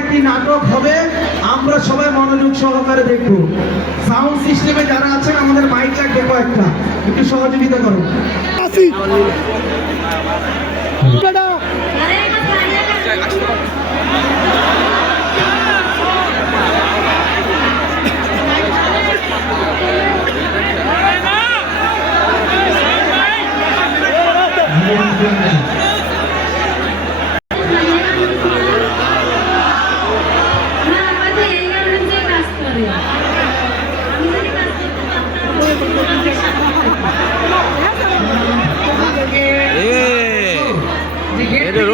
একটি নাটক হবে, আমরা সবাই মনোযোগ সহকারে দেখব। সাউন্ড সিস্টেমে যারা আছেন আমাদের মাইক লাগবে কয়েকটা, একটু সহযোগিতা করো।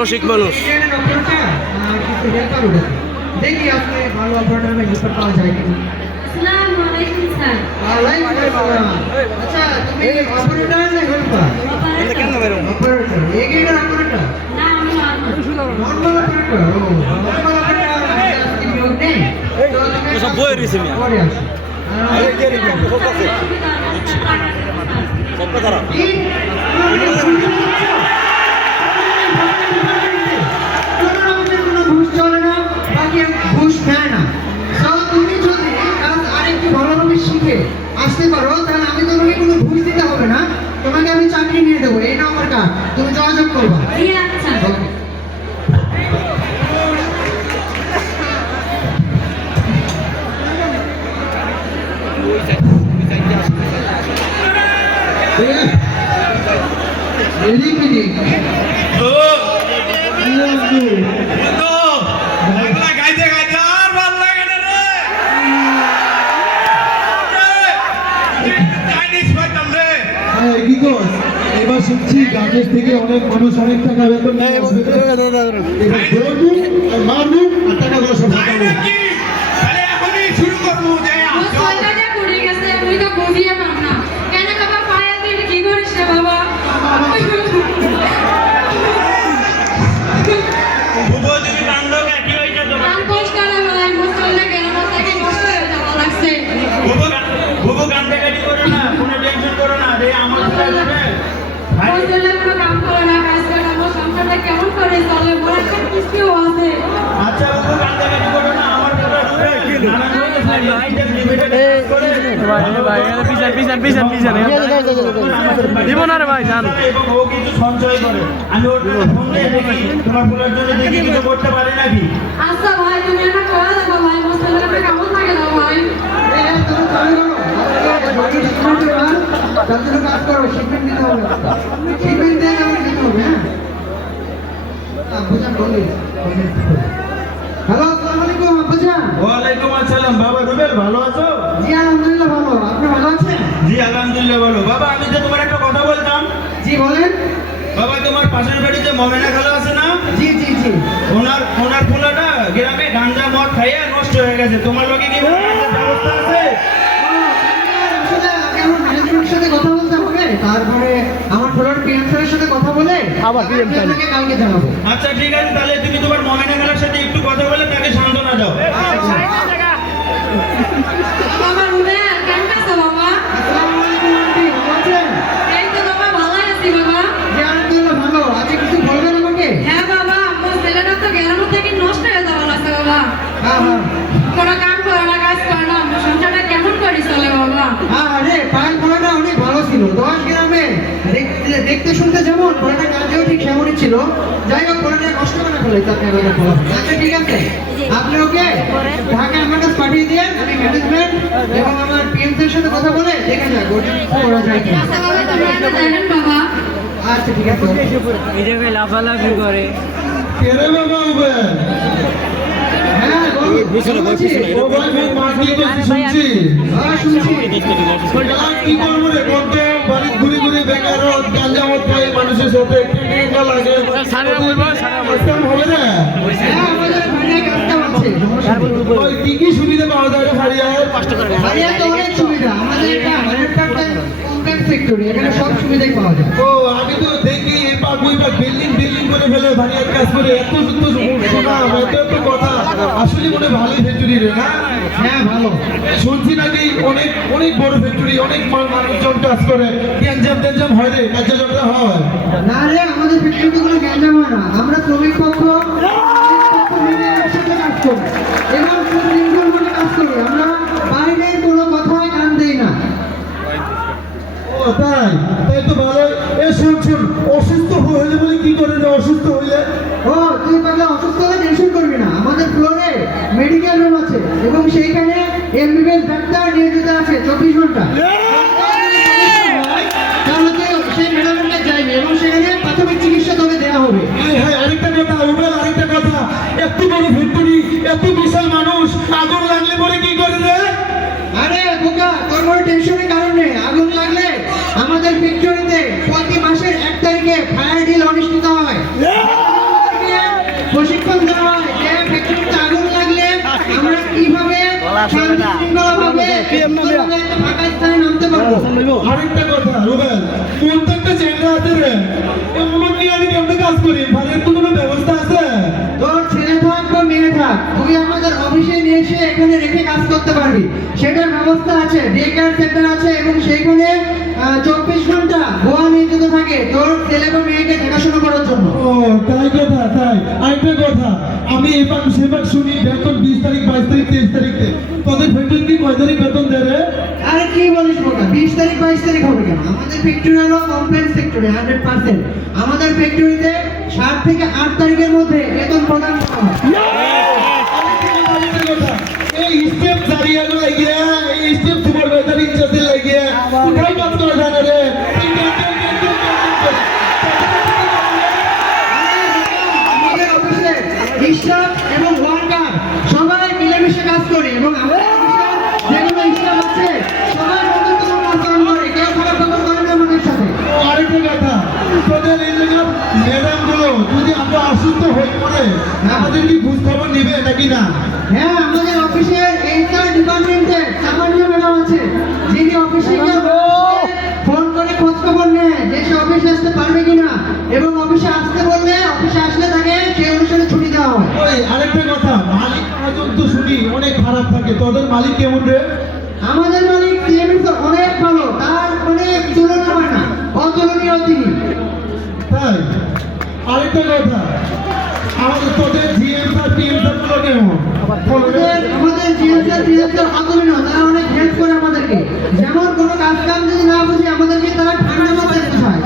রসিক মানুষ দেখি আজকে ভালো অপারেটর বা হেল্পার পাওয়া যায় কিনা। আসসালামু আলাইকুম স্যার। ওয়ালাইকুম আসসালাম। আচ্ছা তুমি অপারেটর না হেল্পার? অপারেটর। এই গেটের অপারেটর? না আমি নরমাল অপারেটর। ও নরমাল অপারেটর আজকে নিয়োগ নেই। তো সব বই রয়েছে মিয়া। পরে আসো। সব কথা কি? ঘুষ চলে না, বাকি ঘুষ নেয় না। তুমি যদি আরেকটু ভালোভাবে শিখে আসতে পারো তাহলে আমি তোমাকে কোনো ঘুষ দিতে হবে না, তোমাকে আমি চাকরি নিয়ে দেবো। এই নাম্বার কার্ড, তুমি যোগাযোগ করবা। জি আচ্ছা। এবার শুনছি গানের থেকে অনেক মানুষ অনেক টাকা বেতন মারবো আর টাকা করে সব শুরু করবো। কেমন করে চলে বলে কিস্তিও আছে। আচ্ছা দিব না রে ভাই জান সঞ্চয় করে আমি ওর ফোন দিয়ে দেখি তোমার ফুলের জন্য দেখি কিছু করতে পারে নাকি। আচ্ছা ভাই তুমি এটা করে দেবো ভাই, মুসলিমরা কেমন থাকে না ভাই? কাজ করো, শিপমেন্ট দিতে হবে, শিপমেন্ট দিয়ে কেমন দিতে হবে। হ্যাঁ বুঝান বলি। হ্যালো আসসালামু আলাইকুম আব্বাজান। ওয়ালাইকুম আসসালাম। বাবা রুবেল ভালো আছো? জি আলহামদুলিল্লাহ ভালো, আপনি ভালো আছেন? জি আলহামদুলিল্লাহ ভালো। বাবা আমি তো তোমার একটা কথা বলতাম। জি বলেন। বাবা তোমার পাশের বাড়িতে মমেনা খালা আছে না? জি জি জি। ওনার পোলাটা গ্রামে গাঞ্জা মদ খাইয়ে নষ্ট হয়ে গেছে। তোমার লোকে কি ব্যবস্থা আছে? সাথে কথা বলতে হবে, তারপরে আমার ফ্লোর পিএমসের সাথে কথা বলে আবার পিএমকে কালকে জানাবো। আচ্ছা ঠিক আছে, তাহলে তুমি তোমার মমেনা খালার সাথে একটু কথা বলে তাকে সান্ত্বনা দাও। বাবা রুবেল কেমন আছো বাবা? আসসালামু আলাইকুম আন্টি, ভালো আছেন? এই তো বাবা ভালো আছি বাবা। জি আলহামদুলিল্লাহ ভালো। আজকে কিছু বলবেন আমাকে? হ্যাঁ বাবা, আমার ছেলেটা তো গ্রাম থেকে নষ্ট হয়ে যাওয়া লাগছে বাবা। হ্যাঁ হ্যাঁ কোনো কাম করে না, কাজ করে না, আমার সংসারটা কেমন করে চলে বাবা? হ্যাঁ আরে পায়ের পড়াটা অনেক ভালো ছিল। 10 গ্রামে দেখতে শুনতে যেমন পড়াটা কাজেও ঠিক সেমনই ছিল। যাই হোক পড়াটা কষ্ট করে ফেলেছে আপনি আমাদের ফলাফল। আচ্ছা ঠিক আছে, আপনি ওকে ঢাকা আমার কাছে পাঠিয়ে দিয়ে আমি ম্যানেজমেন্ট এবং আমার পিএমসির সাথে কথা বলে দেখে যাক ওটা করা যায় কিনা। আচ্ছা বাবা তুমি এটা জানেন বাবা। আচ্ছা ঠিক আছে। এই যে লাফালাফি করে কেরে বাবা উবে হ্যাঁ বলছি ও ভাই আমি মাটি করছি শুনছি হ্যাঁ শুনছি। আর কি করবো রে বলতো বাড়ি ঘুরে ঘুরে বেকার গাঞ্জা মদ খাই মানুষের সাথে টিকা লাগে সারা বলবো সারা কাস্টম হবে না হ্যাঁ আমাদের ফাড়িয়া কাজটা আছে। ওই কি কি সুবিধা পাওয়া যায় রে ফারিয়ার ফাড়িয়া তো অনেক সুবিধা, আমাদের এটা কম্প্যাক্ট ফ্যাক্টরি, এখানে সব সুবিধাই পাওয়া যায়। ও আমি তো দেখি এই পাক ওই পাক বিল্ডিং করে ফেলে ফারিয়ার কাজ করে এত সুন্দর শোনা এত কথা আসলে মনে ভালোই ফ্যাক্টরি রে না। হ্যাঁ ভালো। শুনছি নাকি অনেক অনেক বড় ফ্যাক্টরি, অনেক মানুষজন কাজ করে, গ্যাঞ্জাম হয় রে, কার্যজনতা হয় না রে আমাদের ফ্যাক্টরিতে কোনো গ্যাঞ্জাম হয় না, আমরা শ্রমিক পক্ষ মিলে একসাথে কাজ করি। এমবিবিএস ডাক্তার নিয়োজিত আছে 24 ঘন্টা। তাহলে সেই মেডিকেল যাইবে এবং সেখানে প্রাথমিক চিকিৎসা তোকে দেওয়া হবে। হ্যাঁ, আরেকটা কথা রুবেল, আরেকটা কথা, এত বড় ফ্যাক্টরি, এত বিশাল মানুষ, আগুন লাগলে পরে কি করে রে? আরে বোকা, তোর কোনো টেনশনের কারণ নেই। আগুন লাগলে আমাদের ফ্যাক্টরিতে প্রতি মাসের 1 তারিখে ফায়ার ড্রিল অনুষ্ঠিত হয়। প্রশিক্ষণ দেওয়া হয় যে ফ্যাক্টরিতে আগুন লাগলে আমরা কিভাবে শান্তিশৃঙ্খলাভাবে একটা ফাঁকা স্থানে নামতে পারবো। আরেকটা কথা রুবেল, প্রত্যেকটা চ্যাংড়া আছে রে, এমন কি আমি কেমনে কাজ করি? ভাইয়ের তো কোনো ব্যবস্থা আছে? তোর ছেলে থাক বা মেয়ে থাক, তুই আমাদের অফিসে নিয়ে এসে এখানে রেখে কাজ করতে পারবি। সেটার ব্যবস্থা আছে, ডে কেয়ার সেন্টার আছে এবং সেইখানে 24 ঘন্টা গোয়া নিয়োজিত থাকে তোর ছেলে বা মেয়েকে দেখাশোনা করার জন্য। ও তাই কথা, তাই। আরেকটা কথা, আমি এবার সেবার শুনি বেতন 20 তারিখ, 22 তারিখ, 23 তারিখে। তোদের ফ্যাক্টরি কি কয় তারিখ বেতন দেয় রে? আরে কি বলিস বোকা, 20 তারিখ 22 তারিখ হবে কেন? আমাদের ফ্যাক্টরি হলো কমপ্লেক্স ফ্যাক্টরি 100%। আমাদের ফ্যাক্টরিতে 7 থেকে 8 তারিখের মধ্যে বেতন প্রদান করা হয়। আরেকটা কথা, এই স্টেপ দাঁড়িয়ে লাগিয়ে, এই স্টেপ সুপারভাইজার ইনচার্জে লাগিয়ে কোথাও কাজ করা যায় না রে? আমাদের অফিসে স্টাফ এবং ওয়ার্কার সবাই মিলেমিশে কাজ করে এবং আমাদের অফিসে যেগুলো স্টাফ আছে সবাই বন্ধুত্বপূর্ণ আচরণ করে, কেউ খারাপ ব্যবহার করে না আমাদের সাথে। আরেকটা কথা, তোদের এই জায়গার ম্যাডাম গুলো যদি আমরা অসুস্থ হয়ে পড়ে আমাদের কি খোঁজ খবর নিবে নাকি না? হ্যাঁ, আমাদের অফিসের এইচআর ডিপার্টমেন্টে সামান্য ম্যাডাম আছে, যিনি অফিসে গিয়ে ফোন করে খোঁজ খবর নেয় যে সে অফিসে আসতে পারবে কিনা এবং অফিসে আসতে বললে অফিসে আসলে তাকে সেই অনুসারে ছুটি দেওয়া হয়। ওই আরেকটা কথা, মালিক আয়োজন তো শুনি অনেক খারাপ থাকে, তোদের মালিক কেমন রে? আমাদের মালিক সিএমএস অনেক ভালো, তার মানে তুলনা হয় না, অতুলনীয় তিনি। তাই। আরেকটা কথা, আমাদের তোদের জিএম স্যার, টিএম স্যার গুলো কেমন? আমাদের জিএসআর ডিরেক্টর অতুলনীয়, তারা অনেক হেল্প করে আমাদেরকে। যেমন কোনো কাজ কাম যদি না বুঝি আমাদেরকে তারা ঠান্ডা মাথায় বোঝায়।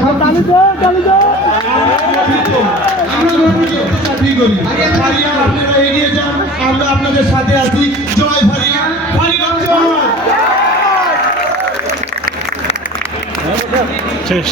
আমরা গভর্নমেন্ট চাকরি করি। ফারিয়া, আপনারা এগিয়ে যান, আমরা আপনাদের সাথে আছি। জয় ফারিয়া, ফারিয়া জয়। শেষ